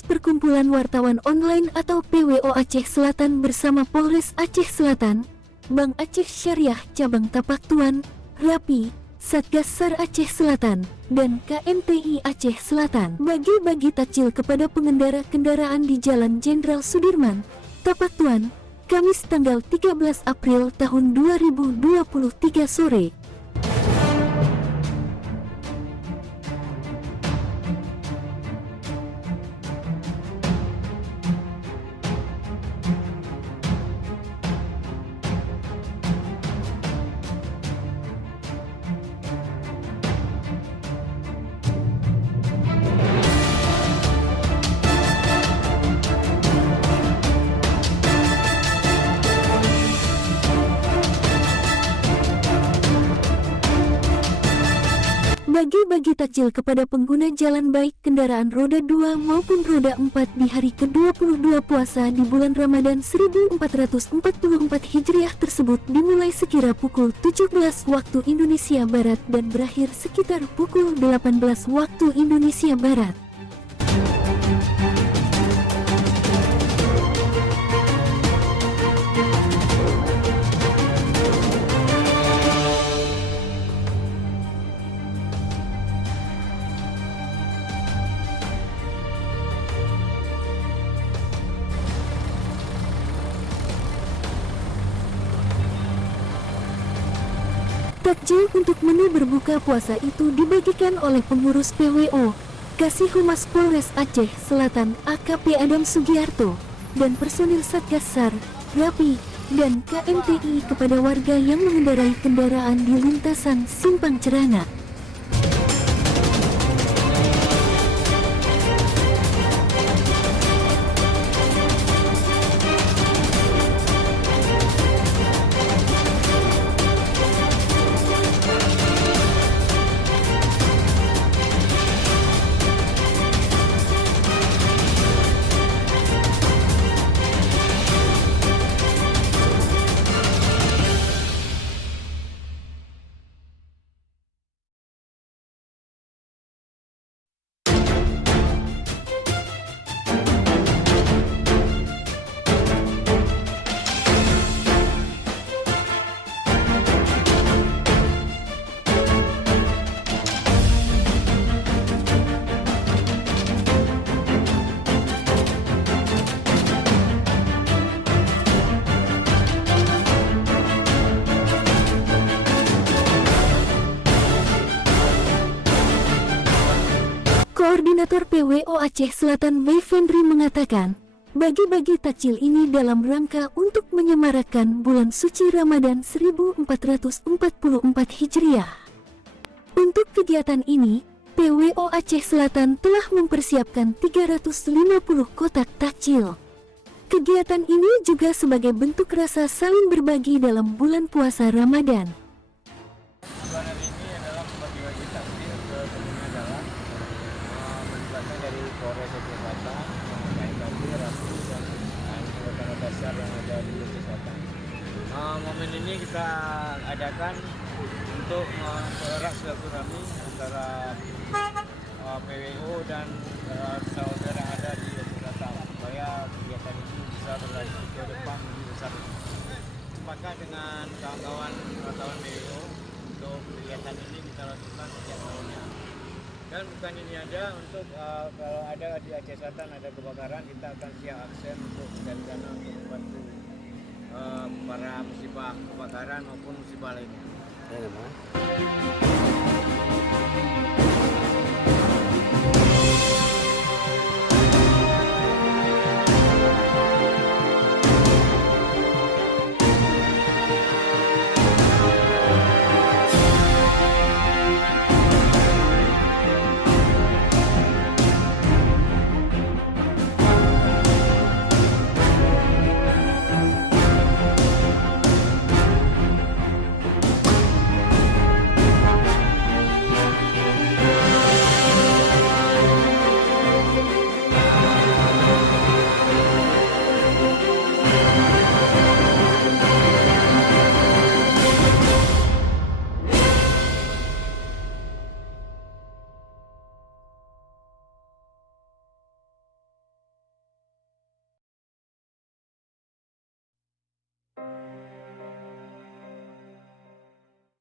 Pos Perkumpulan Wartawan Online atau PWO Aceh Selatan bersama Polres Aceh Selatan, Bank Aceh Syariah Cabang Tapak Tuan, Rapi, Satgas SAR Aceh Selatan, dan KMTI Aceh Selatan bagi-bagi takjil kepada pengendara kendaraan di Jalan Jenderal Sudirman, Tapak Tuan, Kamis tanggal 13 April tahun 2023 sore. Bagi-bagi takjil kepada pengguna jalan baik kendaraan roda 2 maupun roda 4 di hari ke-22 puasa di bulan Ramadan 1444 Hijriah tersebut dimulai sekira pukul 17 waktu Indonesia Barat dan berakhir sekitar pukul 18 waktu Indonesia Barat. Takjil untuk menu berbuka puasa itu dibagikan oleh pengurus PWO, Kasih Humas Polres Aceh Selatan AKP Adam Sugiarto, dan personil Satgas SAR, Rapi, dan KMTI kepada warga yang mengendarai kendaraan di lintasan Simpang Cerana. Koordinator PWO Aceh Selatan Wefendri mengatakan, bagi-bagi takjil ini dalam rangka untuk menyemarakan bulan suci Ramadan 1444 Hijriah. Untuk kegiatan ini, PWO Aceh Selatan telah mempersiapkan 350 kotak takjil. Kegiatan ini juga sebagai bentuk rasa saling berbagi dalam bulan puasa Ramadan. Tujuan hari ini adalah membagi-bagi takjil ke pengguna jalan, melibatkan dari Polres Aceh Selatan, KMTI, Rapi, dan anggota dasar yang ada di Aceh Selatan. Momen ini kita adakan untuk mempererat silaturahmi antara PWO dan saudara yang ada di Aceh Selatan, supaya kegiatan ini bisa berlanjut ke depan lebih besar. Sepakat dengan kawan-kawan wartawan PWO untuk kegiatan ini kita lakukan setiap tahunnya. Dan bukan ini aja, untuk kalau ada di Aceh Selatan ada kebakaran, kita akan siap aksen untuk mencari dana untuk membantu para musibah kebakaran maupun musibah lainnya.